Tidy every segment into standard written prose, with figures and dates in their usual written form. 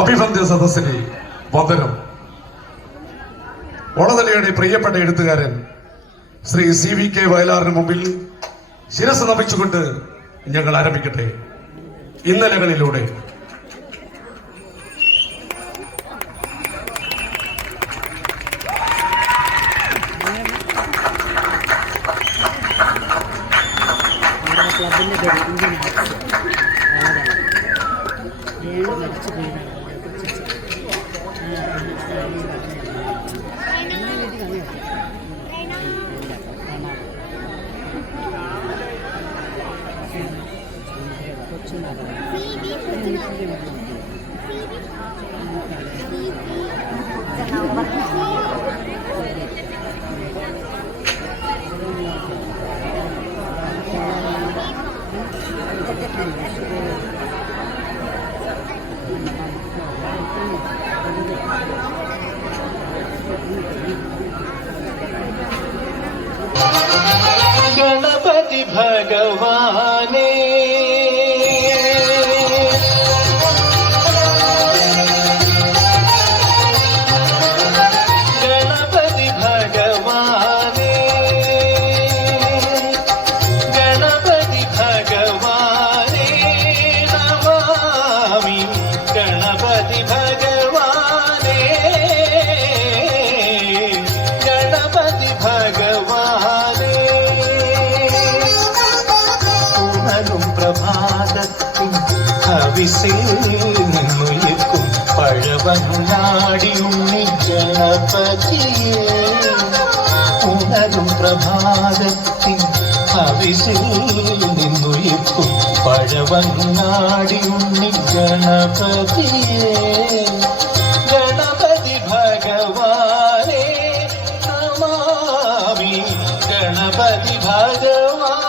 അഭിവന്ദ്യ സദസ്സിലെ വന്ദനം. ഓണതലയുടെ പ്രിയപ്പെട്ട എഴുത്തുകാരൻ ശ്രീ CVK വയലാറിന് മുമ്പിൽ ശിരസ് നമിച്ചുകൊണ്ട് ഞങ്ങൾ ആരംഭിക്കട്ടെ. ഇന്നലകളിലൂടെ ഗണപതി ഭഗവാനേ ഗണപതി ഭഗവാനേ ഗണപതി ഭഗവാനേ നമാമി ഗണപതി ഭഗവാനേ ഗണപതി ഭഗവാനേ പ്രഭാതത്തിൽ ഹവിസിൽ നിന്നുയർക്കും പഴവനാടിയുണ്ണി ഗണപതിയെ ഉണരും പ്രഭാതത്തിൽ ഹവിസിൽ നിന്നുയർക്കും പഴവനാടിയുണ്ണി ഗണപതിയെ ഗണപതി ഭഗവാനേ നമാമി ഗണപതി ഭഗവാനേ.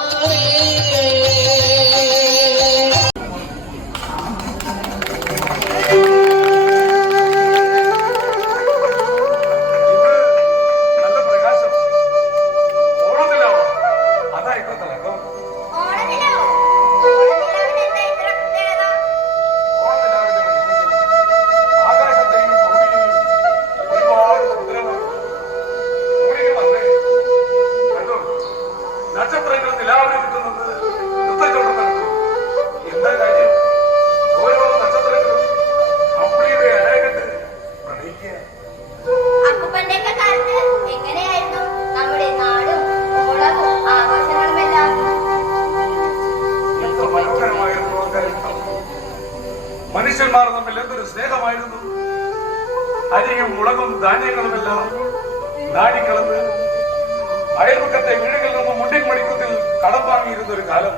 മനുഷ്യന്മാർ തമ്മിൽ എന്തൊരു സ്നേഹമായിരുന്നു. അരിയും മുളകും ധാന്യങ്ങളുമെല്ലാം നാടിക്കളന്ന് അയൽപക്കത്തെ വീടുകളിൽ നിന്നും മുണ്ടിമണിക്കുത്തിൽ കടം വാങ്ങിയിരുന്ന ഒരു കാലം.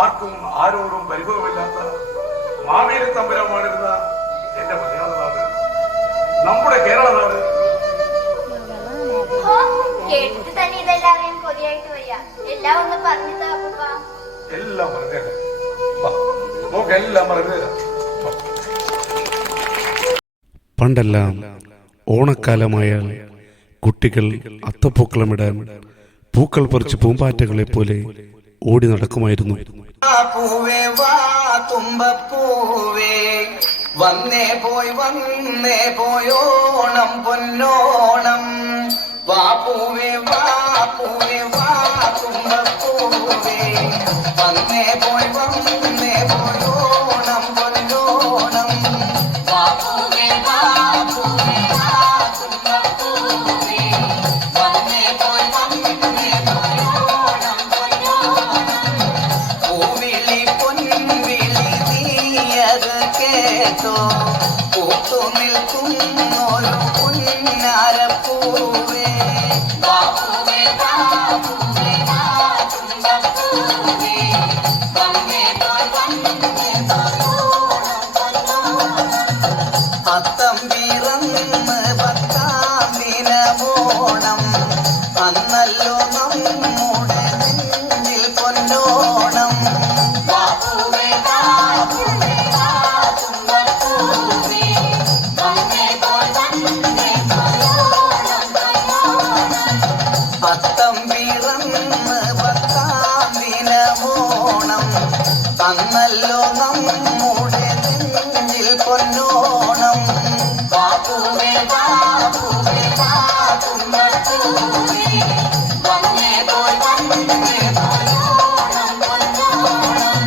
ആർക്കും ആരോടും പരിഭവമില്ലാത്ത മാവേലി തമ്പുരാമാണിരുന്ന എന്റെ മലയാള നാട്, നമ്മുടെ കേരള നാട്. കേട്ടിട്ട് തന്നെ ഇതെല്ലാവരെയും കൊതിയായിട്ട് വയ്യ. എല്ലാം ഒന്ന് പറഞ്ഞിട്ടാ എല്ലാം പറഞ്ഞേരാം, നോക്കെല്ലാം പറഞ്ഞുതരാം. പണ്ടെല്ലാം ഓണക്കാലമായാൽ കുട്ടികൾ അത്തപ്പൂക്കളമിടാൻ പൂക്കൾ പറിച്ച് പൂമ്പാറ്റകളെ പോലെ ഓടി നടക്കുമായിരുന്നു. പൂവേ വാ തുമ്പപ്പൂവേ വന്നേ പോയി ഓണം പൊന്നോണം. വാ പൂവേ വാ തുമ്പപ്പൂവേ വന്നേ പോയി ഓണം പൊന്നോണം. വാ പൂവേ വാ തുമ്പപ്പൂവേ വന്നേ പോയി ഓണം പൊന്നോണം. പൂവിളി പൊൻവിളി നീയത് കേട്ടോ പൂത്തു നിൽക്കുന്നൊരു പുന്നാരപ്പൂവേ. ബാപ്പൂവേ ബാപ്പൂവേ തുമ്പപ്പൂവേ വന്നേ പോയി ഓണം പൊന്നോണം. അത്തം പിറന്ന് 10-ാം ദിനമോണം അന്നല്ലോ നമ്മുടെ നെഞ്ചിൽ പൊന്നോണം. ബാപ്പൂവേ ബാപ്പൂവേ തുമ്പപ്പൂവേ വന്നേ പോയി ഓണം പൊന്നോണം. അത്തം പിറന്ന് 10-ാം ദിനമോണം അന്നല്ലോ നമ്മുടെ നെഞ്ചിൽ പൊന്നോണം. വന്നേ പോയോണം പൊന്നോണം.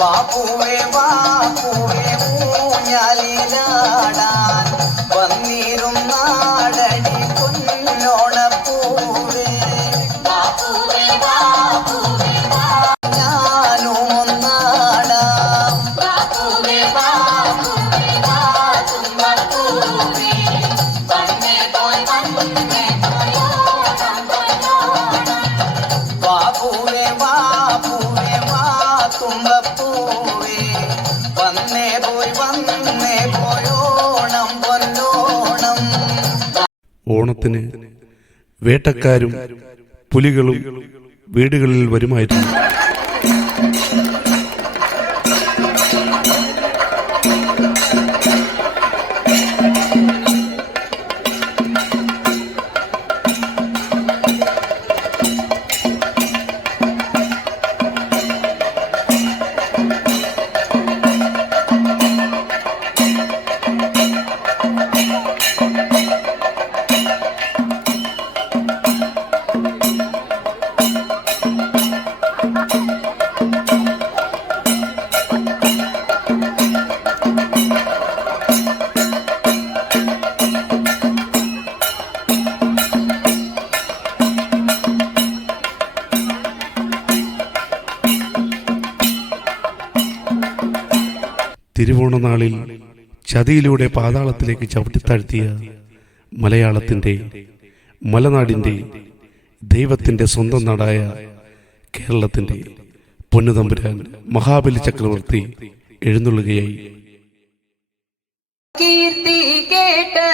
വാപ്പൂവേ വാപ്പൂവേ ഊഞ്ഞാലിലാടാൻ വന്നിരുന്നാടടി പൊന്നോണപ്പൂവേ. വാപ്പൂവേ വാപ്പൂവേ ഞാനും ഒന്നാടാം. വാപ്പൂവേ വാപ്പൂവേ തുമ്പപ്പൂവേ വന്നേ പോയോണം പൊന്നോണം. വാപ്പൂവേ വാപ്പൂവേ തുമ്പപ്പൂവേ വന്നേ പോയോണം പൊന്നോണം. ഓണത്തിന് വേട്ടക്കാരും പുലികളും വീടുകളിൽ വരുമായിരുന്നു. തിരുവോണനാളിൽ ചതിയിലൂടെ പാതാളത്തിലേക്ക് ചവിട്ടിത്താഴ്ത്തിയ മലയാളത്തിൻ്റെ മലനാടിൻ്റെ ദൈവത്തിൻ്റെ സ്വന്തം നാടായ കേരളത്തിൻ്റെ പൊന്നുതമ്പുരാൻ മഹാബലി ചക്രവർത്തി എഴുന്നള്ളുകയായി. കീർത്തി കേട്ട്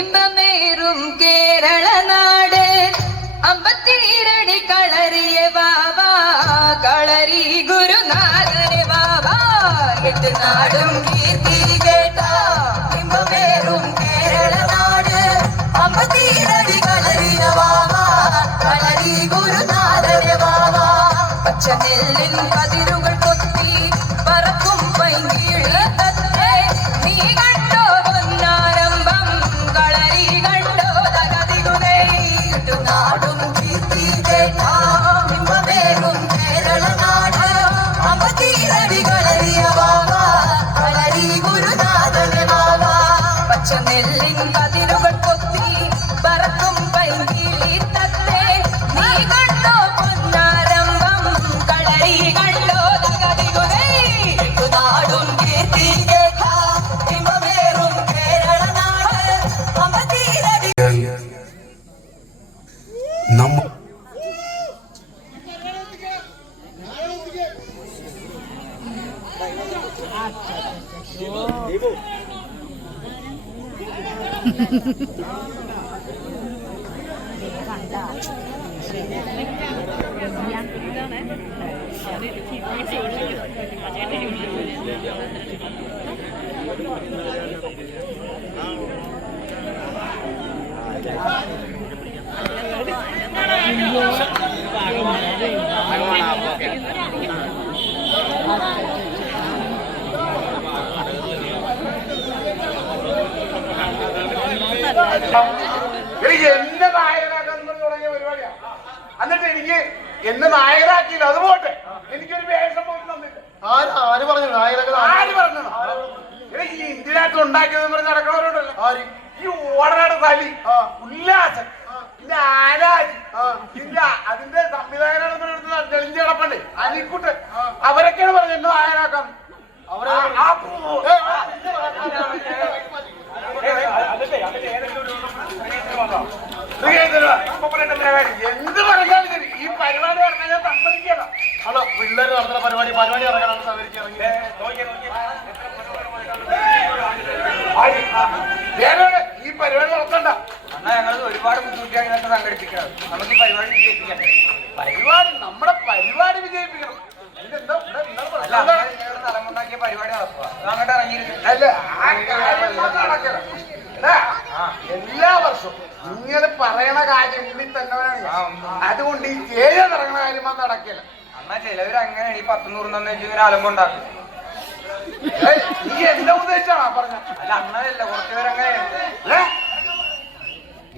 ഇമ്പമേറും കേരള നാട് അമ്പത്തീരടി കളറിയ വാവാ കളരി ഗുരുനാഥനെ വാവാ. എട്ട് നാടും കീർത്തി കേട്ട ഇമ്പമേറും കേരള നാട് അമ്പത്തീരടി കളറിയ വാവാ കളരി ഗുരുനാഥനെ വാവാ. പച്ച നെല്ലിൻ കതിരുകൾ കൊത്തി പറക്കും പൈങ്കിളി തത്തേ നീ കണ്ടോ പൊന്നാരംഭം കളരി കണ്ടോ തകതികുതേ. നാടും കീർത്തി കേട്ടാം ഇമ്പമേറും കേരള നാട് അമ്പത്തീരടി കളരിയ വാവാ കളരി ഗുരുനാഥനെ വാവാ. പച്ച നെല്ലിൻ കതിരുകൾ കൊത്തി പറക്കും പൈങ്കിളി തത്തേ നീ കണ്ടോ പൊന്നാരംഭം കളരി കണ്ടോ തകതികുതേ. നാടും കീർത്തി കേട്ടാം ഇമ്പമേറും കേരള നാട് അമ്പത്തീരടി. നമ്മൾ എനിക്ക് എന്നെ നായകനാക്കാൻ തുടങ്ങിയ പരിപാടിയാ. എന്നിട്ട് എനിക്ക് എന്നെ നായകനാക്കിയില്ല. അത് പോട്ടെ, എനിക്കൊരു വേഷം പോലും തന്നില്ല. ആര് പറഞ്ഞു നായകനൊക്കെ? ആര് പറഞ്ഞു? ഈ ഇന്ത്യനായിട്ട് ഉണ്ടാക്കിയതെന്ന് പറഞ്ഞ് നടക്കണവരുണ്ടല്ലോ, ഈ ഓടനാട് തലി ഉല്ലാസൻ പിന്നെ ആരാജ് പിന്നെ അതിന്റെ സംവിധായകനാണെന്ന് തെളിഞ്ഞ് കിടപ്പണ്ടേ അലിക്കുട്ട്, അവരൊക്കെയാണ് പറഞ്ഞത് എന്നെ നായകനാക്കാൻ. എന്ത് പറഞ്ഞാലും ശരി ഈ പരിപാടി പറഞ്ഞാൽ ഞാൻ സമ്മതിക്കണം. ഹലോ, പിള്ളേർ നടത്തുന്ന പരിപാടി ഇറങ്ങാനാണ് സമയത്ത് ഇറങ്ങി. ഈ പരിപാടി നടത്തണ്ട. എന്നാ ഞങ്ങൾ ഒരുപാട് ബുദ്ധിമുട്ടിയാണ് ഇതൊക്കെ സംഘടിപ്പിക്കുന്നത്. നമുക്ക് ഈ പരിപാടി വിജയിപ്പിക്കണ്ടേ? നമ്മുടെ പരിപാടി വിജയിപ്പിക്കണം. തലമുണ്ടാക്കിയ പരിപാടി നടത്തുക, അങ്ങോട്ട് ഇറങ്ങിയിരുന്നു. എല്ലാ വർഷവും ഇങ്ങനെ പറയണ കാര്യം ഉള്ളിൽ തന്നെ അതുകൊണ്ട് ഈ ചേരാൻ ഇറങ്ങണ കാര്യം വന്ന് നടക്കില്ല. എന്നാ ചിലവര് അങ്ങനെയാണ് ഈ 100 തന്നെ ഇങ്ങനെ അലമ്പുണ്ടാക്കും. നീ എന്നെ ഉദ്ദേശിച്ചാണോ പറഞ്ഞ? അല്ല, അങ്ങനെയല്ല, കുറച്ചുപേരങ്ങനെയാണ്.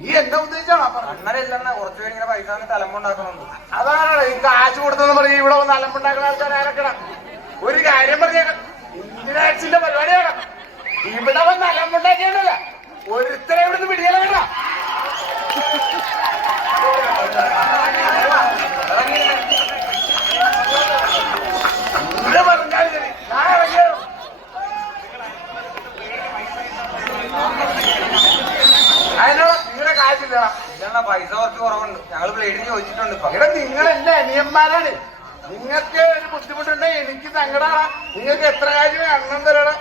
നീ എന്നെ ഉദ്ദേശിച്ചാണോ പറഞ്ഞത്? അന്നരല്ല കുറച്ചു പേര് ഇങ്ങനെ പൈസ തലമുണ്ടാക്കുന്നുണ്ട്. അതാണ് ഈ കാശ് കൊടുത്തെന്ന് പറഞ്ഞ് ഇവിടെ വന്ന് അലമ്പുണ്ടാക്കുന്ന ആൾക്കാർ ആരൊക്കെടാ? ഒരു കാര്യം പറഞ്ഞേക്കാം, ഇന്ത്യനാഴ്ചന്റെ പരിപാടിയാണ്. ഇവിടെ വന്ന് അലമ്പുണ്ടാക്കിയതല്ല, ഒരുത്തരെ ഇവിടുന്ന് പിടിയല വേണ്ട. ഇവിടെ പറഞ്ഞാൽ ശരി, ഞാൻ ഇറങ്ങിയോ? അതിനോട് നിങ്ങളുടെ കാശില്ല. ഇല്ല പൈസ കുറച്ച് കുറവുണ്ട്. ഞങ്ങൾ ബ്ലേഡിന് ചോദിച്ചിട്ടുണ്ട് ഇപ്പൊ. ഇവിടെ നിങ്ങളെന്റെ അനിയന്മാരാണ്. നിങ്ങൾക്ക് ഒരു ബുദ്ധിമുട്ടുണ്ടെങ്കിൽ എനിക്ക് സങ്കടമാണ്. നിങ്ങൾക്ക് എത്ര കാര്യം എണ്ണം തരണം.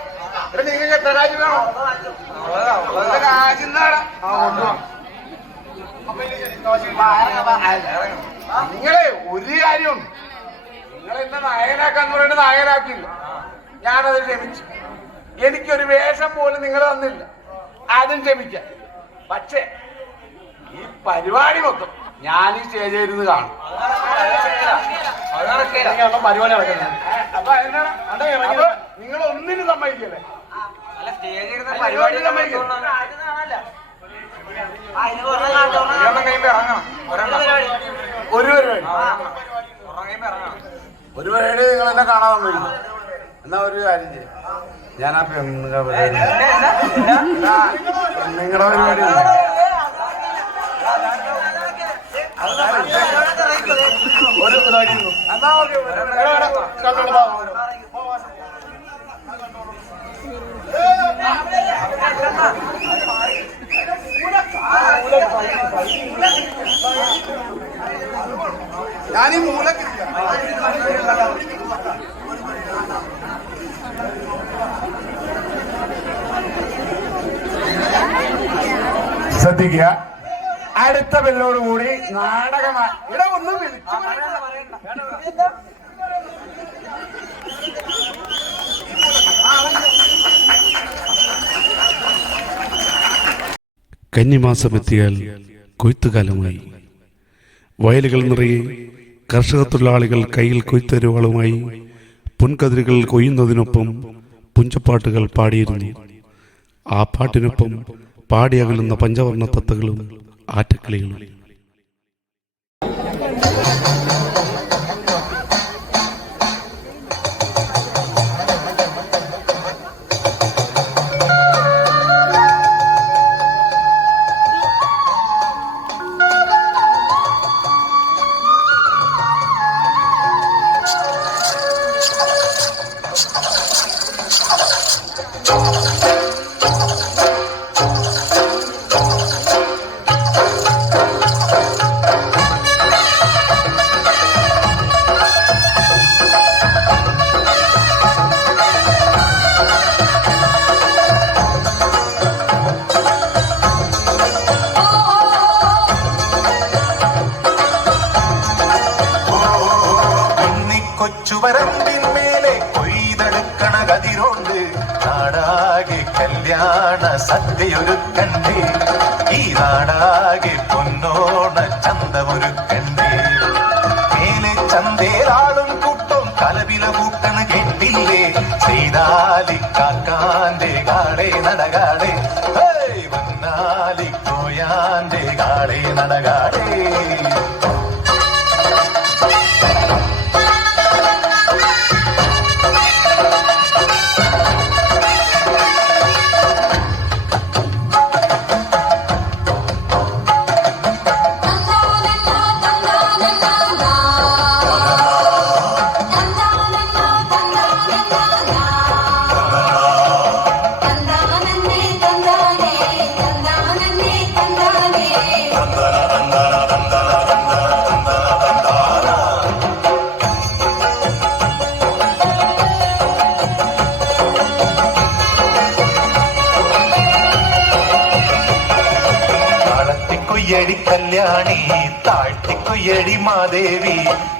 ഇവിടെ നിങ്ങൾക്ക് എത്ര കാര്യം വേണം? കാശിന്നാടാ നിങ്ങളെ ഒരു കാര്യമുണ്ട്. നിങ്ങൾ എന്നെ നായകനാക്കാന്ന് പറയുന്നത് നായകനാക്കില്ല. ഞാനത് ക്ഷമിച്ചു. എനിക്കൊരു വേഷം പോലും നിങ്ങൾ തന്നില്ല, അതും ക്ഷമിക്കാം. പക്ഷേ ഈ പരിപാടി മൊത്തം ഞാൻ ഈ സ്റ്റേജിൽ ഇരുന്ന് കാണും. പരിപാടി നടക്കുന്നത്. അപ്പൊ അതിനാണ് നിങ്ങൾ ഒന്നിനും സമ്മതിക്കല്ലേ? പരിപാടി സമ്മതിക്കും. ഒരു പരിപാടി ഒരു പരിപാടി നിങ്ങൾ എന്നെ കാണാൻ സമ്മതിക്കും. എന്നാ ഒരു കാര്യം ചെയ്യാം, ഞാൻ ആ പെണ്ണുങ്ങളുടെ പരിപാടി ഒരു എന്നാ ഓക്കെ. ഞാനീ മൂലക്കില്ല. ശ്രദ്ധിക്കുക, അടുത്ത ബെല്ലോടുകൂടി നാടകമായി ഇവിടെ ഒന്നും വിളിച്ചു കന്നിമാസമെത്തിയാൽ കൊയ്ത്തുകാലമായി. വയലുകൾ നിറയെ കർഷക തൊഴിലാളികൾ കയ്യിൽ കൊയ്ത്തരുവാളുമായി പൊൻകതിരുകൾ കൊയ്യുന്നതിനൊപ്പം പുഞ്ചപ്പാട്ടുകൾ പാടിയിരുന്നു. ആ പാട്ടിനൊപ്പം പാടിയകലുന്ന പഞ്ചവർണ്ണ തത്തകളും ആറ്റക്കിളികളും. കൊച്ചുവരമ്പിന്മേലെ കൊയ്തെടുക്കണ കതിരോണ്ട് നാടാകെ കല്യാണ സദ്യയൊരുക്കണ്ടേ, ഈ നാടാകെ പൊന്നോണ ചന്തമൊരുക്കണ്ടേ. മേലെ ചന്തേലാളും കൂട്ടും കലവില കൂട്ടണ കേട്ടില്ലേ, ചെയ്താലിക്കാക്കാന്റെ കാളെ നടകാളെ, വന്നാലിക്കോയാന്റെ കാളെ നടകാളെ. കൊയ്യടി കല്യാണി താഴ്ത്തിക്കൊയ്യടി മാദേവി,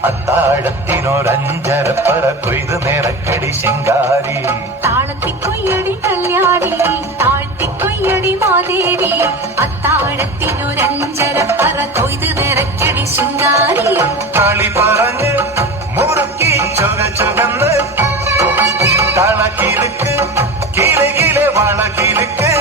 അത്താഴത്തിനൊരഞ്ചരപ്പറ കൊയ്ത് നിറക്കടി ശിങ്കാരി. താളത്തിക്കൊയ്യടി കല്യാണി താഴ്ത്തിക്കൊയ്യടി മാദേവി, അത്താഴത്തിനൊരഞ്ചരപ്പറ കൊയ്ത് നിറക്കടി ശിങ്കാരി. കളി പറഞ്ഞ് മുറുക്കി ചുക ചുകന്ന് തളക്കിലുക്ക് കിലകിലെ വളകിലുക്ക്,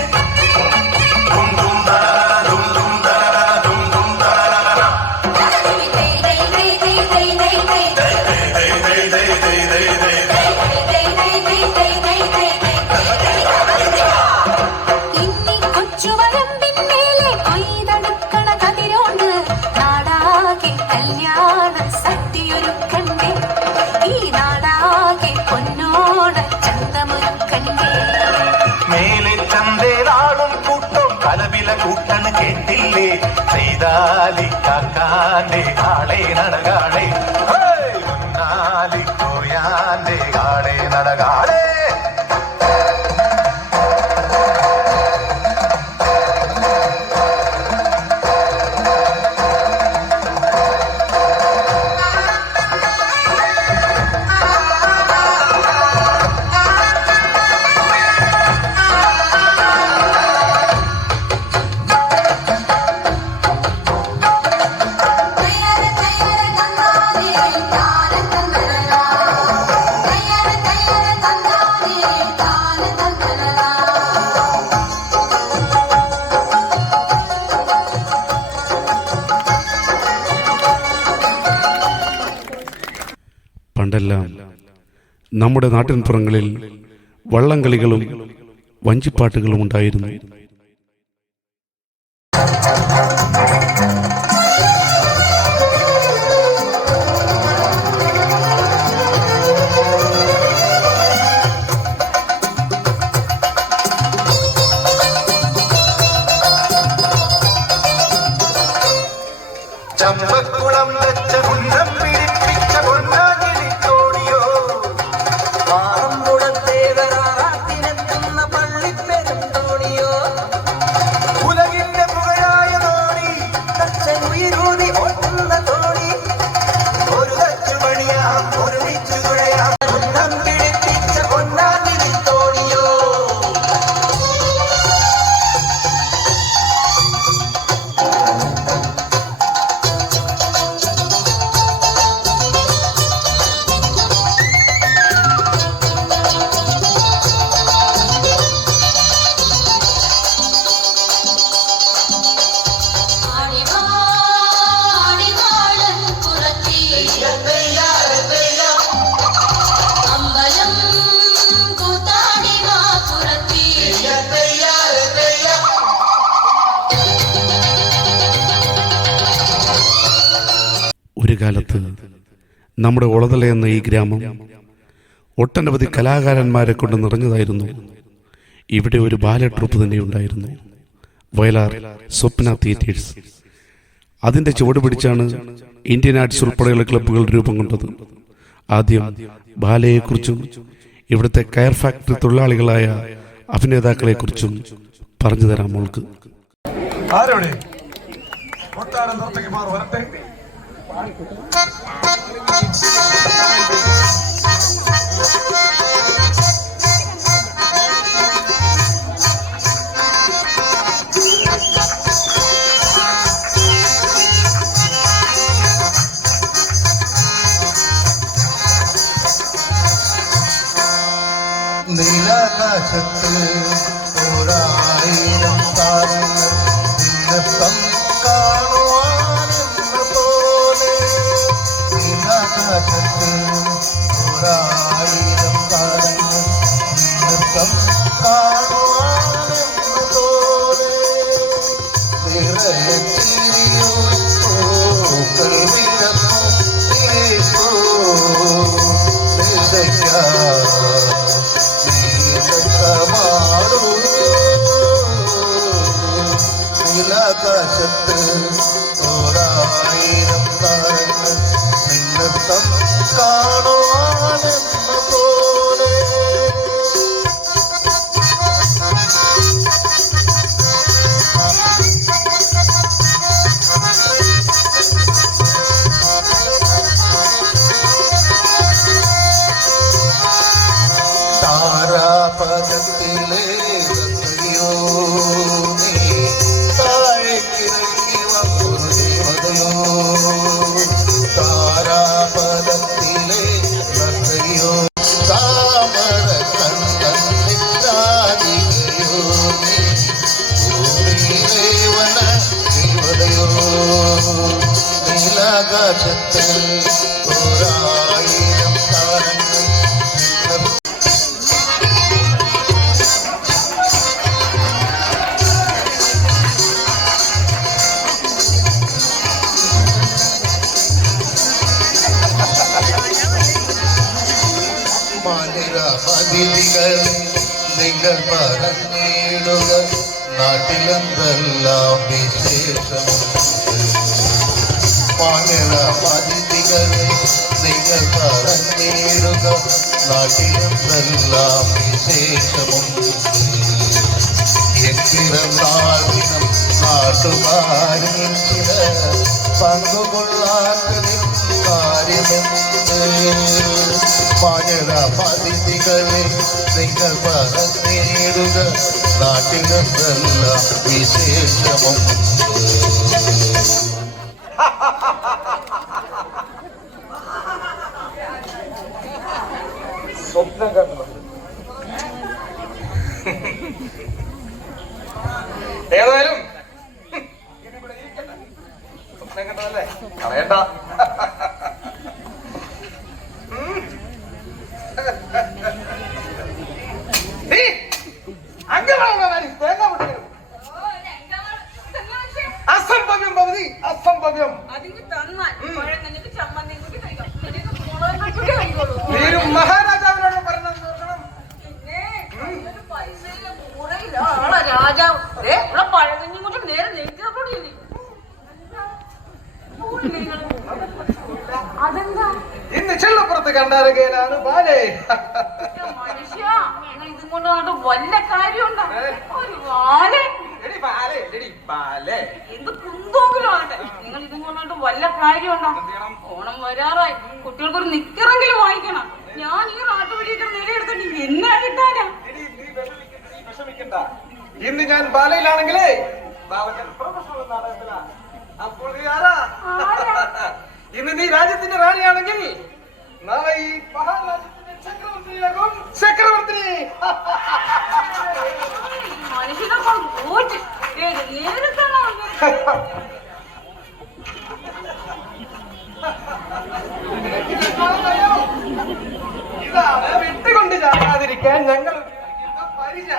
കേട്ടില്ലേ ചെയ്താലി കാക്കാന്റെ കാളെ നടകാളെ മുന്നാലി കോയാന്റെ കാളെ നടകാളെ പണ്ടെല്ലാം നമ്മുടെ നാട്ടിൻപുറങ്ങളിൽ വള്ളംകളികളും വഞ്ചിപ്പാട്ടുകളും ഉണ്ടായിരുന്നു. ചമ്പക്കുളം വെച്ച കുന്നം പിടിപ്പിച്ച പൊന്നാകിളി തോണിയോ പാറമ്പുഴത്തേവരാത്തിനെത്തുന്ന പള്ളിപ്പെരുന്തോണിയോ ഉലകിന്റെ പുകഴായ തോണി തച്ചനുയിരൂതി ഓട്ടുന്ന തോണി ഒരു തച്ചു പണിയാം ഒരു നിച്ചു തുഴയാം കുന്നം പിടിപ്പിച്ച പൊന്നാകിളി തോണിയോ ഒരു കാലത്ത് നമ്മുടെ ഒളതല എന്ന ഈ ഗ്രാമം ഒട്ടനവധി കലാകാരന്മാരെ കൊണ്ട് നിറഞ്ഞതായിരുന്നു. ഇവിടെ ഒരു ബാല ട്രൂപ്പ് തന്നെ ഉണ്ടായിരുന്നു, വയലാർ സ്വപ്ന തിയേറ്റേഴ്സ്. അതിൻ്റെ ചുവട് പിടിച്ചാണ് ഇന്ത്യൻ ആർട്സ് ഉൾപ്പെടെയുള്ള ക്ലബ്ബുകൾ രൂപം കൊണ്ടത്. ആദ്യം ബാലയെക്കുറിച്ചും ഇവിടുത്തെ കയർ ഫാക്ടറി തൊഴിലാളികളായ അഭിനേതാക്കളെക്കുറിച്ചും പറഞ്ഞു തരാം മോൾക്ക്. ആരോടെ കൊട്ടാരം നർത്തകിമാർ വരട്ടെ. നീലാകാശത്ത് ഒരായിരം താരങ്ങൾ നൃത്തം കാണുവാനെന്ന പോലെ നീലാകാശത്ത് ഒരായിരം താരങ്ങൾ നൃത്തം കാണുവാനെന്ന പോലെ നിറയെ ചിരിയോടെ പൂക്കൾ വിടർന്നു നിൽക്കൂ നീലാകാശത്ത് ഒരായിരം താരങ്ങൾ നൃത്തം കാണുവാനെന്ന പോലെ താരാപദത്തിലെ താരാപദത്തിലെ നർത്തകിയോ താമര കണ്ണന്റെ രാധികയോ ദേവന ദേവതയോ നീലാകാശത്ത് ഒരായിരം താരങ്ങൾ മതിലികൾ നിങ്ങൾ പറഞ്ഞിടുക നാട്ടിലെന്തെല്ലാം വിശേഷം പാലര അതിഥികളെ നിങ്ങൾ പറഞ്ഞിടുക നാട്ടിലെന്തെല്ലാം വിശേഷമുണ്ട് പിറന്നാൾ ദിനം നാട്ടുകാരിൽ ചില പങ്കുകൊള്ളാത്തതിൽ കാര്യമെന്ന് പാലര അതിഥികളെ നിങ്ങൾ പറഞ്ഞിടുക നാട്ടിലെന്തെല്ലാം വിശേഷമുണ്ട് സ്വപ്നം കണ്ടു. ഏതായാലും ഇതിവിടെ ഇരിക്കട്ടെ. സ്വപ്നം കണ്ടതല്ലേ കളയണ്ട. അസംഭവ്യം ഭവതി അസംഭവ്യം. ഒരു മഹാരാജാവിനോട് പറഞ്ഞത് രാജാവ് പഴകഞ്ഞും കൊണ്ട് നേരെ അതെന്താ ഇന്ന് ചെള്ളപ്പുറത്ത് കണ്ടാരകേനാണ് ബാലേ. മനുഷ്യ ഇതും കൊണ്ടോട്ട് വല്ല കാര്യമുണ്ടോ? ഒരു ബാലേ എന്ത് കുന്തോങ്കിലും ആകട്ടെ, നിങ്ങൾ ഇതും കൊണ്ടോട്ട് വല്ല കാര്യമുണ്ടോ? ഓണം വരാറായി, കുട്ടികൾക്കൊരു നിക്കറെങ്കിലും വാങ്ങിക്കണം. ഞാൻ ഈ നാട്ടുവഴിയിട്ട് നേടിയെടുത്തിട്ട് എന്നാ കിട്ടാനാ? ഇന്ന് ഞാൻ ബാലയിലാണെങ്കിലേ അപ്പോൾ നീ ആരാ? ഇന്ന് നീ രാജ്യത്തിന്റെ റാണിയാണെങ്കിൽ നാളെ ഈ മഹാരാജ്യത്തിന്റെ ചക്രവർത്തിയാകും. ചക്രവർത്തി മനുഷ്യനെ പോയിട്ട് നേരിട്ടാണോ? ഇതാണ് വിട്ടുകൊണ്ട് ചാടാതിരിക്കാൻ ഞങ്ങൾ പരിചയ.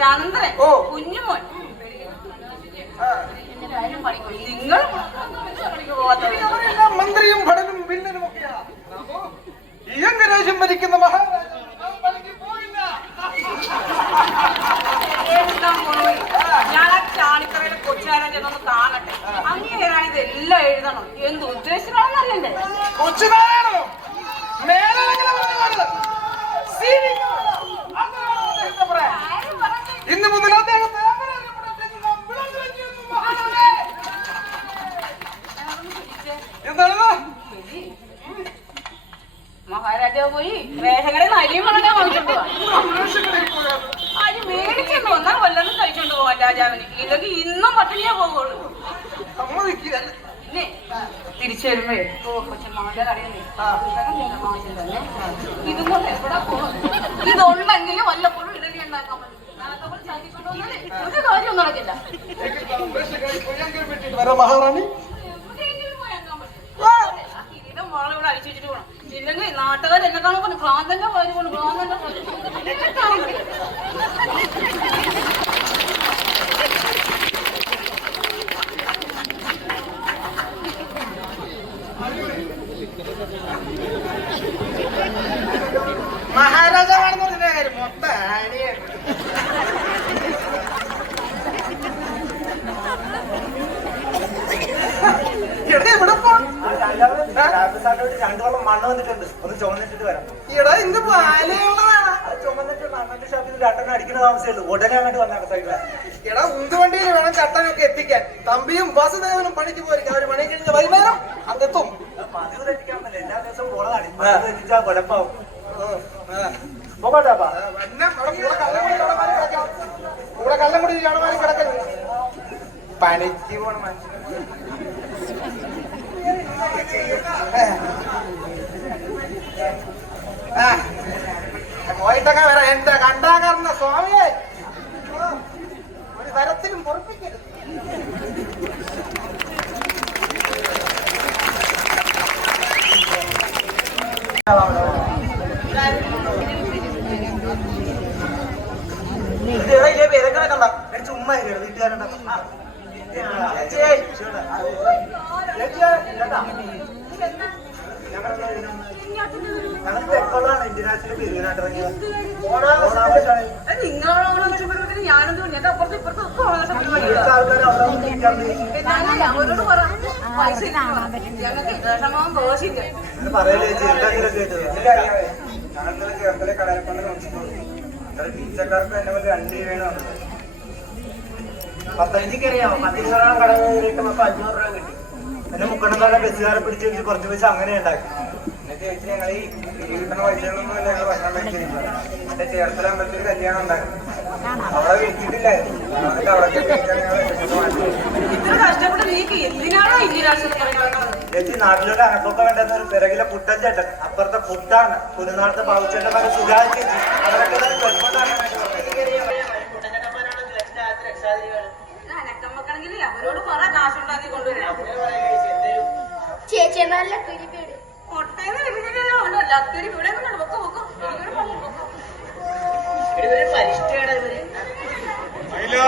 ചന്ദ്രൻ കുഞ്ഞുമോൻ നിങ്ങൾ മന്ത്രിയും ഭടനും വില്ലനും ഒക്കെയാ. ഈ അംഗരാജ്യം ഭരിക്കുന്ന മഹാരാജാവ് ഞാൻ ആ ചാണിക്കറയുടെ കൊച്ചുകാരൻ ചെന്നൊന്ന് കാണട്ടെ. അങ്ങേരാണ് ഇതെല്ലാം എഴുതണം. എന്ത് ഉദ്ദേശിക്കണമെന്നല്ലേ? കൊച്ചുനാരായണോ ഇന്ന് മുതൽ അദ്ദേഹത്തെ എന്താണ് മഹാരാജാവ് പോയി റേഷങ്ങളിൽ അരിയും വെള്ളം വാങ്ങിച്ചോണ്ട് പോവാ. അരി മേടിച്ചോണ്ട് വന്നാൽ വല്ലതും കഴിച്ചോണ്ട് പോവാൻ രാജാവിന്. ഇല്ലെങ്കിൽ ഇന്നും പട്ടിണിയാ പോകുള്ളൂ. പിന്നെ തിരിച്ചു വരുമ്പോ കൊച്ചമ്മയുടെ കടയിൽ തന്നെ ഇതും കൊണ്ട് എവിടെ പോകും? ഇതുണ്ടെങ്കിലും വല്ലപ്പോഴും ഇഡലി ഉണ്ടാക്കാൻ പറ്റും. ഒരു കാര്യം നടക്കില്ല. മഹാറാണി കിരീടം വാള ഇവിടെ അഴിച്ചു വെച്ചിട്ട് പോകണം. ഇല്ലെങ്കിൽ നാട്ടുകാർ എന്നെ കാണുമ്പോൾ പറഞ്ഞു ഭ്രാന്തന്റെ കാര്യം കൊണ്ട് ഭ്രാന്തന്റെ മഹാരാജാവാണെന്ന് പറഞ്ഞ കാര്യം മൊത്തം ആണിയാണ്. രണ്ടോളം മണ്ണ് വന്നിട്ടുണ്ട്. ഒന്ന് ചുമന്നിട്ട് വരാം. എടാ ഇന്ന് പാലുള്ളതാണ്. ചുമന്നിട്ട് അണ്ണന്റെ ഷാപ്പിൽ രണ്ടെണ്ണം അടിക്കുന്ന താമസമുള്ളൂ. ഉടനെ അങ്ങോട്ട് വന്നേക്കാം സൈഡിലെ. എടാ ഉന്തുവണ്ടിയിൽ വേണം ചട്ടനൊക്കെ എത്തിക്കാൻ. തമ്പിയും വാസുദേവനും പണിക്ക് പോയിരിക്കും. അവര് പണി കഴിഞ്ഞ വൈകുന്നേരം അങ്ങെത്തും. പതിവ് തെറ്റിക്കാമെന്നല്ല, എല്ലാ ദിവസവും പോണതാണ്. പതിവ് തെറ്റിച്ചാൽ കുഴപ്പമാവും. പോകട്ടെപ്പാ. കൂടെ കള്ളം കൂടി ചാണമാരി കിടക്കരുത്. പണിക്ക് പോണ മനുഷ്യൻ പോയിട്ടൊക്കെ വരാം. എന്റെ കണ്ടാകാരന്റെ സ്വാമിയെ ഒരു തരത്തിലും പൊറപ്പിക്കരുത്. ചുമ്മാ അമ്മായി വീട്ടുകാരുണ്ടോ? ഞങ്ങൾ തെക്കുള്ളതാണ് ഇന്ത്യൻ നാഷണൽ പിരിവിനായിട്ട് ഇറങ്ങിയത്. നിങ്ങളോട് ഓണാഘോഷപ്പെടുമ്പോഴത്തേന് ഞാനെന്ത് ഞാൻ അപ്പുറത്ത് ഇപ്പുറത്ത് ഒക്കെ ഇവിടുത്തെ ആൾക്കാർ അവിടെ അവരോട് പറ പൈസ ഞങ്ങൾക്ക് വിഷമം ദോഷില്ല പറയലേ ചേട്ടാക്കിലൊക്കെ കേട്ടത്. ഞങ്ങൾ കേരളത്തിലെ കടയിൽ കൊണ്ട് നോക്കിക്കോളൂ. ടീച്ചർക്കാർക്ക് എന്നെ പോലെ 2 രൂപയാണ് വന്നത്. 15 അറിയാമോ? 10 രൂപ കട കിട്ടുമ്പോ 500 രൂപ കിട്ടി. പിന്നെ മുക്കണക്കാരെ ബസ്സുകാരെ പിടിച്ച് വെച്ച് കുറച്ച് പൈസ അങ്ങനെ ഉണ്ടാക്കി. എന്നിട്ട് ചേച്ചി ഞങ്ങൾ ഈ കിട്ടുന്ന പൈസകളൊന്നും ഞങ്ങൾ ഭക്ഷണം കഴിച്ചിരിക്കുന്നത്. എന്റെ ചേർത്തല അമ്പലത്തിൽ കല്യാണം ഉണ്ടായിരുന്നു. അവിടെ വിളിച്ചിട്ടില്ലായിരുന്നു. എന്നിട്ട് അവിടെ ഇത്ര കഷ്ടപ്പെട്ട് നീക്ക് എന്തിനാണോ ഇന്ത്യൻ രാഷ്ട്രീയം പറയുന്നത്? ചേച്ചി നാട്ടിലൊരു അനക്കൊക്കെ വേണ്ടുന്ന ഒരു പിറകിലെ പുട്ടൻ ചേട്ടൻ, അപ്പുറത്തെ പുട്ടാണ് കുരുനാളത്തെ പാവുച്ചേട്ടന്മാരെ സുജാത ചേച്ചി, അവരൊക്കെ അനക്കമ്മക്കണെങ്കിൽ അവരോട് പറ കാശുണ്ടാക്കി കൊണ്ടുവരാം. ചേച്ചിമാരിലെ പിരിപീട് മുട്ടേന്ന് ലഭിച്ചില്ലല്ലോ ലക്കരി ഇവിടെ വെക്കും വെക്കും നിങ്ങൾ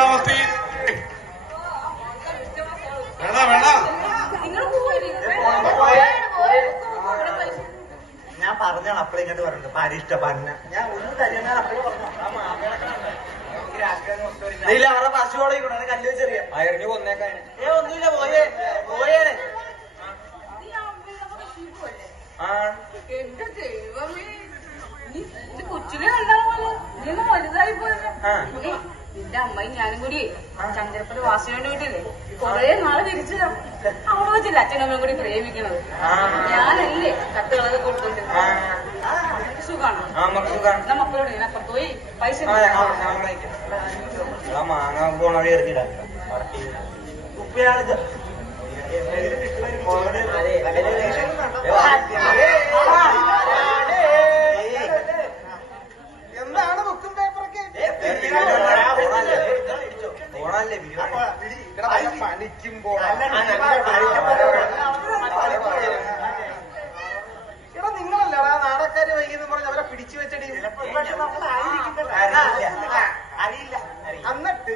ഞാൻ പറഞ്ഞാണ് അപ്പഴേ ഇങ്ങോട്ട് പറഞ്ഞത് പാരിഷ്ട പറഞ്ഞ ഞാൻ ഒന്നും തരിക അപ്പഴേ പറഞ്ഞു. അവരുടെ പശുവോടെ കല്ല് വെച്ചറിയ അയറിഞ്ഞു കൊന്നേക്കാണ്. ഒന്നുമില്ല പോയേ പോയേനെ. എന്റെ ദൈവമേ കൊച്ചിനെ കണ്ടാണോ നീ വലുതായി പോയത്. എന്റെ അമ്മയും ഞാനും കൂടി ചന്ദ്രപ്പന വാസുവിന്റെ വീട്ടില്ലേ കൊറേ നാള് തിരിച്ചതാ. അവിടെ വെച്ചില്ല അച്ഛനമ്മയും കൂടി പ്രേമിക്കണത്. ഞാനല്ലേ കത്തുകളൊക്കെ കൊടുത്തോണ്ട് സുഖാണോ? എന്നാ മക്കളോട് ഞാൻ അപ്പുറത്ത് പോയി പൈസ മാങ്ങ പോണ എറിഞ്ഞിടാ ഉപ്പയാണ് എന്താണ് ബുക്കും പേപ്പറൊക്കെ പോണല്ലേ പണിക്കും എടാ നിങ്ങളല്ലടാ നാടക്കാര് വൈകിയെന്ന് പറഞ്ഞ് അവരെ പിടിച്ചു വെച്ചടി. അറിയില്ല. എന്നിട്ട്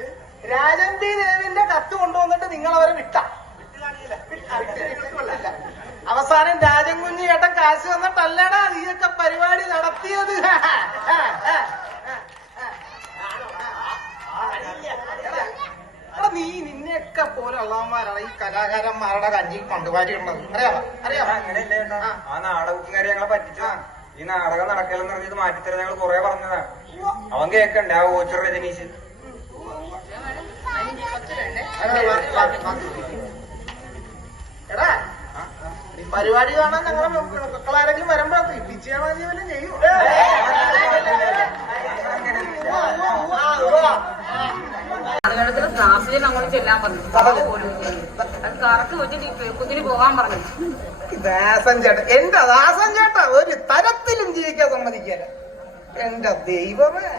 രാജന്തി ദേവിന്റെ കത്ത് കൊണ്ടുവന്നിട്ട് നിങ്ങൾ അവരെ വിട്ട അവസാനം രാജൻ കുഞ്ഞി ഏട്ടൻ കാശ് വന്നിട്ടല്ലടാ നീയൊക്കെ പരിപാടി നടത്തിയത്. നീ നിന്നെയൊക്കെ പോലെ ഉള്ളവന്മാരാണ് ഈ കലാകാരന്മാരുടെ കഞ്ഞി പണ്ടുപാരി ഉള്ളത്. അറിയാമോ? അങ്ങനെയല്ലേ ആ നാടകക്കാരെ ഞങ്ങളെ പറ്റിച്ചു. ഈ നാടകം നടക്കലെന്ന് പറഞ്ഞത് മാറ്റിത്തരാൻ ഞങ്ങൾ കുറെ പറഞ്ഞതാണ്. അവൻ കേക്കണ്ടേ ആ ഓച്ചർ രജനീഷ്. എടാ ഈ പരിപാടി കാണാൻ ഞങ്ങളെ മക്കളാരെങ്കിലും വരുമ്പോ ഇടിച്ച് കാണാൻ നീ വല്ലതും ചെയ്യും. ക്ലാസ്സിൽ നമ്മൾ ചെല്ലാൻ പറഞ്ഞു. അത് കറക്ക് വെച്ചിട്ട് കുഞ്ഞിന് പോകാൻ പറഞ്ഞു. ദാസൻ ചേട്ടൻ, എന്റെ ദാസൻ ചേട്ടാ ഒരു തരത്തിലും ജീവിക്കാൻ സമ്മതിക്കാല. എന്റെ ദൈവമേ.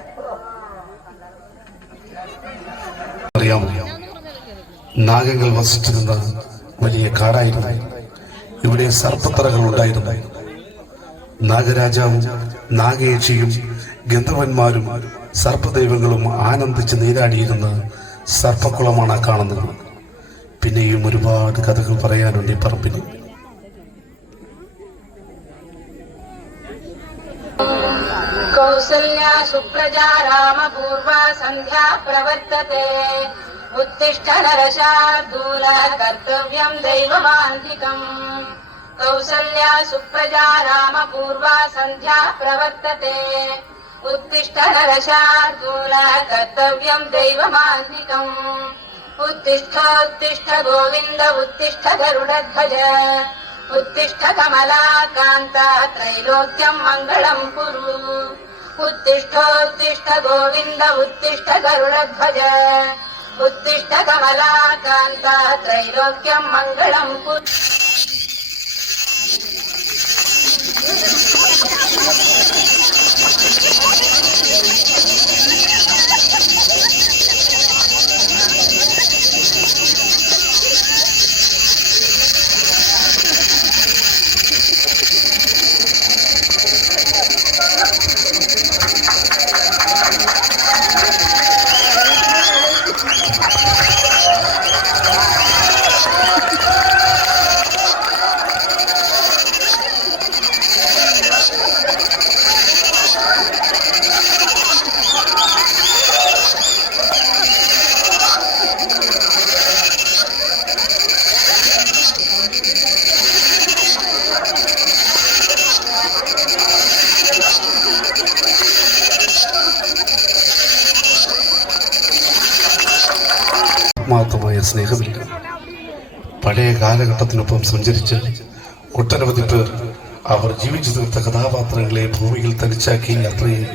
അറിയാമോ, നാഗങ്ങൾ വസിച്ചിരുന്ന വലിയ കാടായിരുന്നു. ഇവിടെ സർപ്പത്തറകൾ ഉണ്ടായിരുന്നു. നാഗരാജാവും നാഗേച്ചിയും ഗന്ധർവന്മാരും സർപ്പദൈവങ്ങളും ആനന്ദിച്ച് നീരാടിയിരുന്ന സർപ്പക്കുളമാണ് കാണുന്നത്. പിന്നെയും ഒരുപാട് കഥകൾ പറയാനുണ്ട് ഈ പറമ്പിന്. കൗസല്യാ സുപ്രജാ രാമപൂർവാ സന്ധ്യാ പ്രവർത്തത്തെ ഉത്തിഷ്ഠ നരശാർദൂല കർത്തവ്യം ദൈവമാന്തികം. കൗസല്യാ സുപ്രജാ രാമപൂർവാ സന്ധ്യാ പ്രവർത്തത്തെ ഉത്തിഷ്ഠ നരശാർദൂല കർത്തവ്യം ദൈവമാന്തികം. ഉത്തിഷ്ഠോത്തിഷ്ഠ ഗോവിന്ദ ഉത്തിഷ്ഠ ഗരുഡധ്വജ ഉത്തിഷ്ഠ കമലാകാന്ത ത്രൈലോക്യം മംഗളം കുരു. ഉത്തിഷ്ഠോത്തിഷ്ഠ ഗോവിന്ദ ഉത്തിഷ്ഠ ഗരുഡധ്വജ ഉത്തിഷ്ഠ കമലാകാന്ത ത്രൈലോക്യം മംഗളം കുരു. ആത്മാർത്ഥമായ സ്നേഹമില്ല. പഴയ കാലഘട്ടത്തിനൊപ്പം സഞ്ചരിച്ച് ഒട്ടനവധി പേർ അവർ ജീവിച്ചു തീർത്ത കഥാപാത്രങ്ങളെ ഭൂമിയിൽ തനിച്ചാക്കി യാത്രയായി.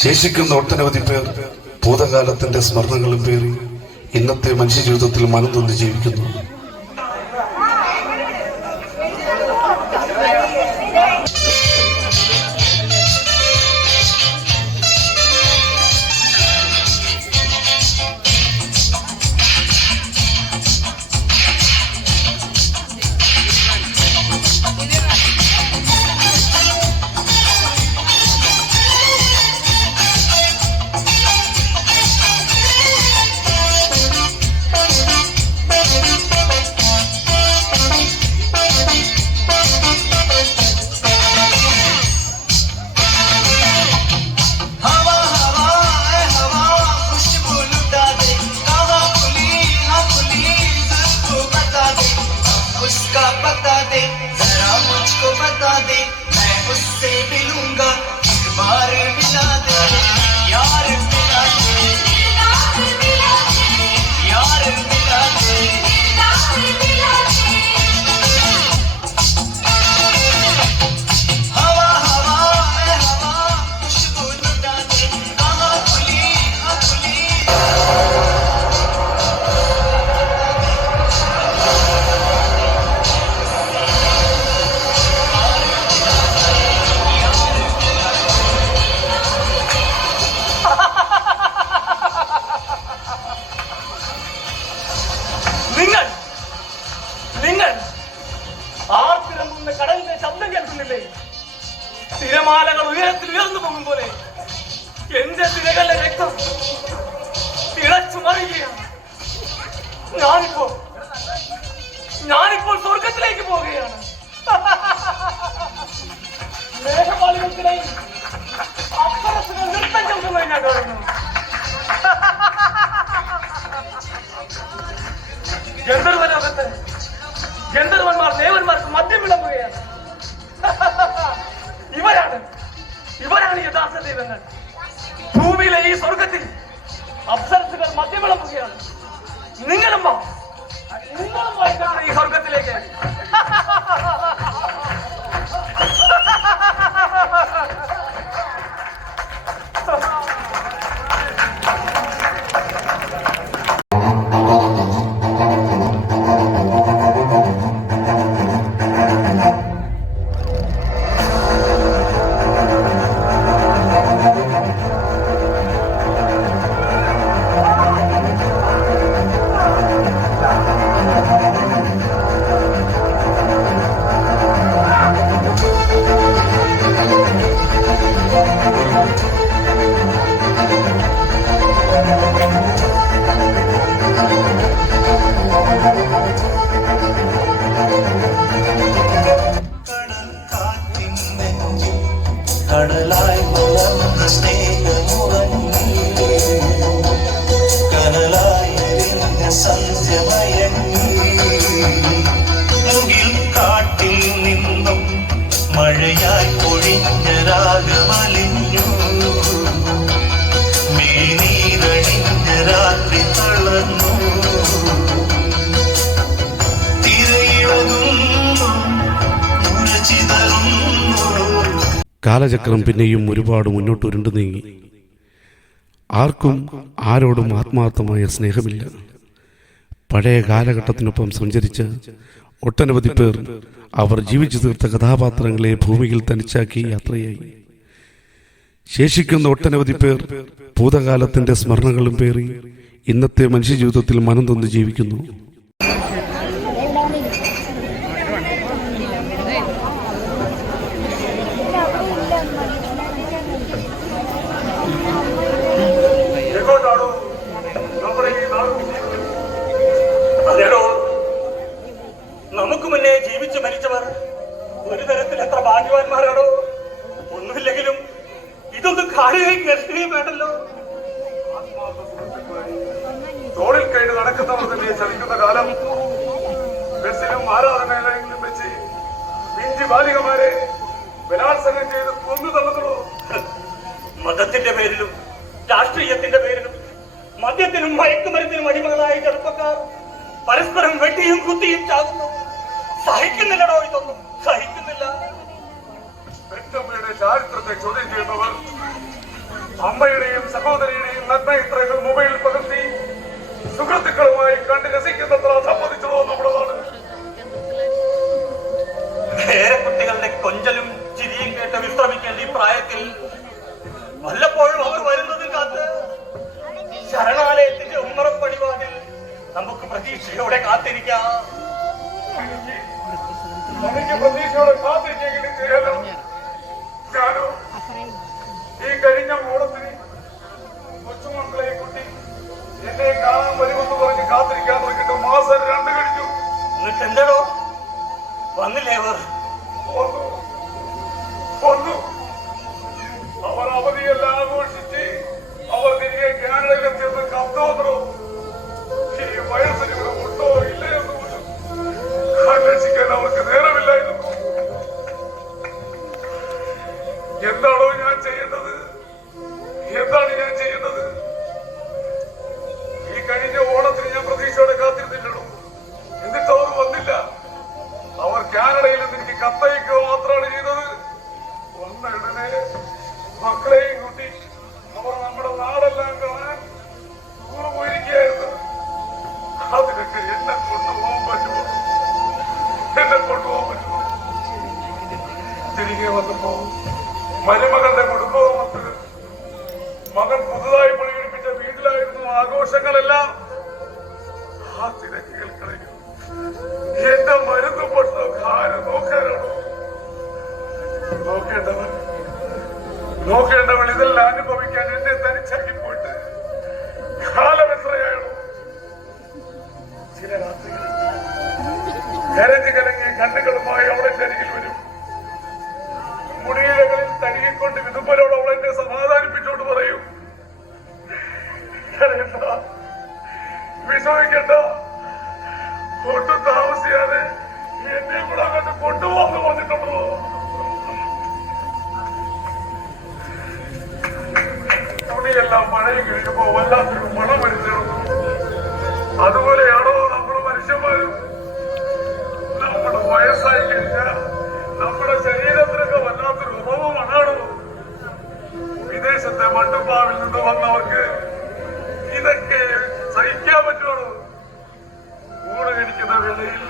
ശേഷിക്കുന്ന ഒട്ടനവധി പേർ ഭൂതകാലത്തിന്റെ സ്മരണകളും പേറി ഇന്നത്തെ മനുഷ്യജീവിതത്തിൽ മനം തൊന്ന് ജീവിക്കുന്നു. തിരമാലകൾ ഉയരത്തിൽ ഉയർന്നു പോകും പോലെ എന്റെ തിരകളുടെ രക്തം തിളച്ചു മറിയുകയാണ്. ഞാനിപ്പോൾ സ്വർഗത്തിലേക്ക് പോവുകയാണ്. മേഘപാളികൾക്കിടയിൽ അപ്സരസുകൾ നൃത്തം ചവിട്ടുന്നത് ഞാൻ കാണുന്നു. ഗന്ധർവലോകത്ത് ഗന്ധർവന്മാർ ദേവന്മാർക്ക് മദ്യം വിളമ്പുകയാണ്. ഇവരാണ് യഥാർത്ഥ ദൈവങ്ങൾ. ഭൂമിയിലെ ഈ സ്വർഗത്തിൽ അപ്സരസുകൾ മദ്യം വിളമ്പുകയാണ്. നിങ്ങളും ഈ സ്വർഗത്തിലേക്ക്. കടലായി വളർന്ന സ്നേഹമുറങ്ങി കനലായി എരിഞ്ഞ സന്ധ്യമയങ്ങി മുകിൽ കാട്ടിൽ നിന്നും മഴയായി പൊഴിഞ്ഞ രാഗമലിഞ്ഞു മിഴിനീരണിഞ്ഞ രാത്രി തളർന്നു തിരയിളകുന്നു മുരചിതറുന്നു. കാലചക്രം പിന്നെയും ഒരുപാട് മുന്നോട്ട് ഉരുണ്ടു നീങ്ങി. ആർക്കും ആരോടും ആത്മാർത്ഥമായ സ്നേഹമില്ല. പഴയ കാലഘട്ടത്തിനൊപ്പം സഞ്ചരിച്ച് ഒട്ടനവധി പേർ അവർ ജീവിച്ചു തീർത്ത കഥാപാത്രങ്ങളെ ഭൂമിയിൽ തനിച്ചാക്കി യാത്രയായി. ശേഷിക്കുന്ന ഒട്ടനവധി പേർ ഭൂതകാലത്തിന്റെ സ്മരണകളും പേറി ഇന്നത്തെ മനുഷ്യജീവിതത്തിൽ മനം തൊന്ന് ജീവിക്കുന്നു. നമുക്ക് മുന്നേ ജീവിച്ചു മരിച്ചവർ ഒരു തരത്തിൽ എത്ര ഭാഗ്യവാന്മാർ. ആരാടോ? ഒന്നുമില്ലെങ്കിലും ഇതൊന്നും കാണുകയും കേൾക്കുകയും വേണ്ടല്ലോ. തോളിൽ കഴിഞ്ഞ് നടക്കുന്നവർ തന്നെ ചലിക്കുന്ന കാലം. ബസ്സിലും ആരാധനാലയങ്ങളിലും വെച്ച് പിഞ്ചി ബാലികമാരെ ബലാത്സംഗം ചെയ്ത് കൊന്നു തള്ളുന്നു. മതത്തിന്റെ പേരിലും രാഷ്ട്രീയത്തിന്റെ പേരിലും മദ്യത്തിനും മയക്കുമരുന്നിനും അടിമകളായ ചെറുപ്പക്കാർ പരസ്പരം വെട്ടിയും കുത്തിയും ചാകുന്നു. സഹിക്കുന്നില്ലടോ, ഇതൊന്നും സഹിക്കുന്നില്ല. പെറ്റമ്മയുടെ ചാരിത്രത്തെ ചോദ്യം ചെയ്യുന്നവർ അമ്മയുടെയും സഹോദരിയുടെയും നഗ്നചിത്രങ്ങൾ മൊബൈലിൽ പകർത്തി സുഹൃത്തുക്കളുമായി കണ്ട് രസിക്കുന്നത്ര സമ്മതിച്ചതോ നമ്മുടെ നാട്. കുട്ടികളുടെ കൊഞ്ചലും ചിരിയും കേട്ട് വിശ്രമിക്കേണ്ട ഈ പ്രായത്തിൽ വല്ലപ്പോഴും അവർ വരുന്നത് കാത്ത് ശരണാലയത്തിന്റെ ഉമ്മറപ്പടിവാതിൽ നമുക്ക് പ്രതീക്ഷയോടെ കാത്തിരിക്കാം. എനിക്ക് പ്രതീക്ഷയോടെ കാത്തിരിക്കെങ്കിലും ചെയ്യാലോ. ഞാനോ ഈ കഴിഞ്ഞ ഓണത്തിന് കൊച്ചുമക്കളെ കുട്ടി എന്നെ കാണാൻ വരുമെന്ന് പറഞ്ഞ് കാത്തിരിക്കാൻ തുടങ്ങിയിട്ട് മാസം 2 കഴിഞ്ഞു. എന്നിട്ട് എന്താണോ വന്നില്ലേ? അവർ വന്നു. അവർ അവധിയെല്ലാം ആഘോഷിച്ച് അവർ തിരികെ കാനഡയിൽ ചെന്ന് കത്തോത്രോ ഈ വയസ്സിന് ഇവിടെ ഉണ്ടോ ഇല്ലയെന്ന് പോലും അന്വേഷിക്കാൻ അവർക്ക് നേരമില്ലായിരുന്നു. എന്താണോ ഞാൻ ചെയ്യേണ്ടത്? എന്താണ് ഞാൻ ചെയ്യേണ്ടത്? ഈ കഴിഞ്ഞ ഓണത്തിന് ഞാൻ പ്രതീക്ഷയോടെ കാത്തിരുന്നില്ലല്ലോ. എന്നിട്ട് അവർ വന്നില്ല. അവർ കാനഡയിൽ നിന്ന് എനിക്ക് കത്തയക്കുക മാത്രമാണ് ചെയ്തത്. വന്ന ഉടനെ മക്കളെയും കൂട്ടി അവർ നമ്മുടെ നാടെല്ലാം കാണാൻ ടൂർ പോയിരിക്കുകയായിരുന്നു. അതിനൊക്കെ എന്നെ കൊണ്ടുപോകാൻ പറ്റുമോ? എന്നെ കൊണ്ടുപോകാൻ പറ്റുമോ? തിരികെ വന്നപ്പോ മരുമകളുടെ കുടുംബമൊത്ത് മകൻ പുതുതായി പണിയെടുപ്പിച്ച വീട്ടിലായിരുന്നു ആഘോഷങ്ങളെല്ലാം. ആ തിരക്കുകൾ കളയും. എന്റെ മരുന്ന് പൊട്ടോ കാര്യം നോക്കാനാണോ? നോക്കേണ്ടവൾ ഇതെല്ലാം അനുഭവിക്കാൻ എന്നെ തനിച്ചാക്കി പോയിട്ട് കാലം എത്രയാണോ? ചില രാത്രികളിൽ കരഞ്ഞു കലങ്ങിയ കണ്ണുകളുമായി അവളെന്റെ അരികിൽ വരും. മുടിയിലകളിൽ തഴുകിക്കൊണ്ട് വിതുമ്പലോട് അവൾ എന്നെ സമാധാനിപ്പിച്ചോണ്ട് പറയും, വിഷമിക്കണ്ട, ഒട്ടും താമസിയാതെ എന്നെ കൂടെ അങ്ങോട്ട് കൊണ്ടുപോകുന്നു പറഞ്ഞിട്ടുണ്ടോ? തുണിയെല്ലാം മഴയിൽ കഴിയുമ്പോ വല്ലാത്തൊരു മണം വരുത്തണം. അതുപോലെയാണോ നമ്മൾ മനുഷ്യന്മാരും? നമ്മുടെ വയസ്സായി കഴിഞ്ഞാൽ നമ്മുടെ ശരീരത്തിനൊക്കെ വല്ലാത്തൊരു ഉറവ് മണാണോ? വിദേശത്തെ മട്ടുപ്പാവിൽ നിന്ന് വന്നവർക്ക് ഇതൊക്കെ സഹിക്കാൻ പറ്റുള്ളൂ. ഊണ് കഴിക്കുന്ന വേളയിൽ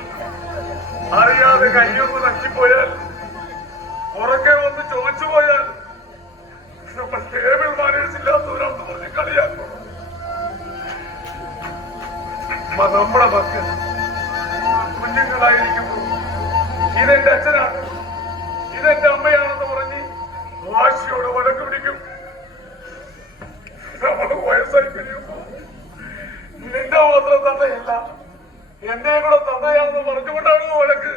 അറിയാതെ കയ്യൊന്ന് നക്കിപ്പോയാൽ, ഉറക്കെ ഒന്ന് ചോദിച്ചു പോയാൽ നമ്മൾ ടേബിൾ മാനേഴ്സ് ഇല്ലാത്തവരാണെന്ന് പറഞ്ഞ് കളിയാക്കും. നമ്മുടെ മക്കൾ കുഞ്ഞുങ്ങളായിരിക്കുമ്പോൾ ഇതെന്റെ അച്ഛനാണ്, ഇതെന്റെ അമ്മയാണെന്ന് പറഞ്ഞ് വാശിയോട് വഴക്ക് പിടിക്കും. നമ്മൾ വയസ്സായി കഴിയുമ്പോ നിന്റെ മാത്രം തന്തയല്ല എന്റെ കൂടെ തന്തയാണെന്ന് പറഞ്ഞുകൊണ്ടാണോ വഴക്ക്?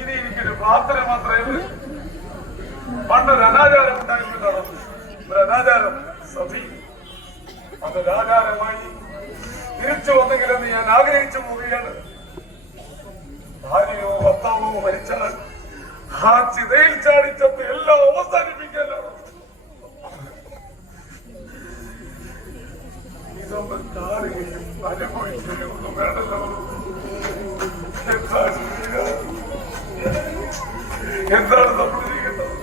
ഇനി എനിക്കൊരു പ്രാർത്ഥന മാത്രമേ ഉള്ളൂ. പണ്ടൊരു അനാചാരം ഉണ്ടായിരുന്നതാണ്. ഒരു അനാചാരം സഭി. അതൊരാചാരമായി തിരിച്ചു വന്നെങ്കിലെന്ന് ഞാൻ ആഗ്രഹിച്ചു പോവുകയാണ്. ഭാര്യയോ ഭർത്താവോ മരിച്ചാൽ ആ ചിതയിൽ ചാടിച്ചത്ത് എല്ലാം അവസാനിപ്പിക്കാനാണ്. ഇതൊന്നും കാണുകയും അനുഭവിക്കുകയും ഒന്നും വേണ്ടല്ലോ. എന്താണ് നമ്മൾ ചെയ്യുന്നത്?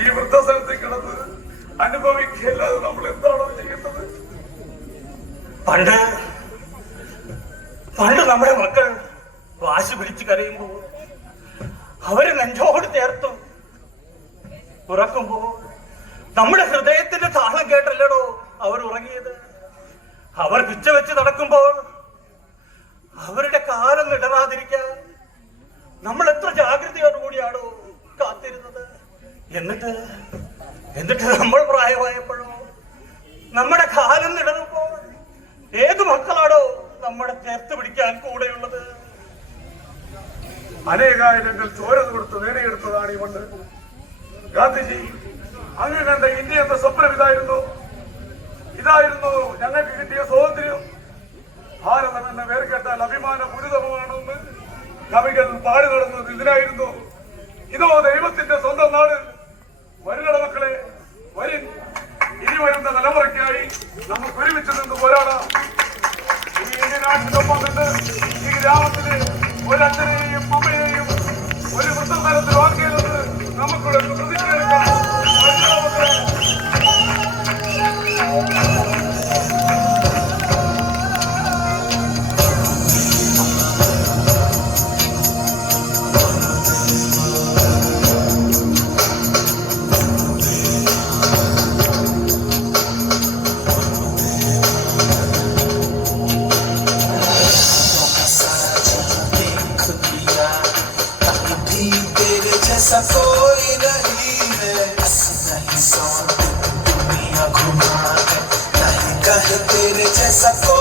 ഈ വൃദ്ധസ്ഥലത്തിൽ കിടന്ന് അനുഭവിക്കല്ലാതെ നമ്മൾ എന്താണോ ചെയ്യുന്നത്? പണ്ട് നമ്മുടെ മക്കൾ വാശി പിടിച്ച് കരയുമ്പോ അവര് നെഞ്ചോട് ചേർത്തും ഉറക്കുമ്പോ നമ്മുടെ ഹൃദയത്തിന്റെ താളം കേട്ടല്ലടോ അവർ ഉറങ്ങിയത്. അവർ പിച്ച വെച്ച് നടക്കുമ്പോൾ അവരുടെ കാലം ഇടറാതിരിക്കാൻ നമ്മൾ എത്ര ജാഗ്രതയോടുകൂടിയാണോ കാത്തിരുന്നത്. എന്നിട്ട് നമ്മൾ പ്രായമായപ്പോഴോ നമ്മുടെ കാലം ഇടറുമ്പോൾ ഏത് മക്കളാണോ നമ്മുടെ ചേർത്ത് പിടിക്കാൻ കൂടെയുള്ളത്? അനേകായിരങ്ങൾ ചോര കൊടുത്ത് നേടിയെടുത്തതാണ് ഈ മണ്ണ്. ഗാന്ധിജി അങ്ങ് കണ്ട ഇന്ത്യ എന്ന സ്വപ്നം ഇതായിരുന്നു ഞങ്ങൾക്ക് കിട്ടിയ സ്വാതന്ത്ര്യം. ഭാരതം എന്ന പേര് കേട്ടാൽ അഭിമാനപൂരിതമാണെന്ന് കവികൾ പാടി നടന്നത് ഇതിനായിരുന്നു. ഇതോ ദൈവത്തിന്റെ സ്വന്തം നാട്. വരുന്ന മക്കളെ, ഇനി വരുന്ന തലമുറയ്ക്കായി നമുക്ക് ഒരുമിച്ച് നിന്ന് പോരാടാം. ഈ ഇന്ത്യൻ നാട്ടിനൊപ്പം നിന്ന് ഈ ഗ്രാമത്തില് ഒരച്ഛനെയും അമ്മയെയും ഒരു വൃദ്ധതലത്തിൽ വാക്കിയത് നമുക്കുള്ള പ്രതിജ്ഞയെടുക്കാം. ऐसा कोई नहीं है, नहीं घुमा नहीं कहे तेरे जैसा कोई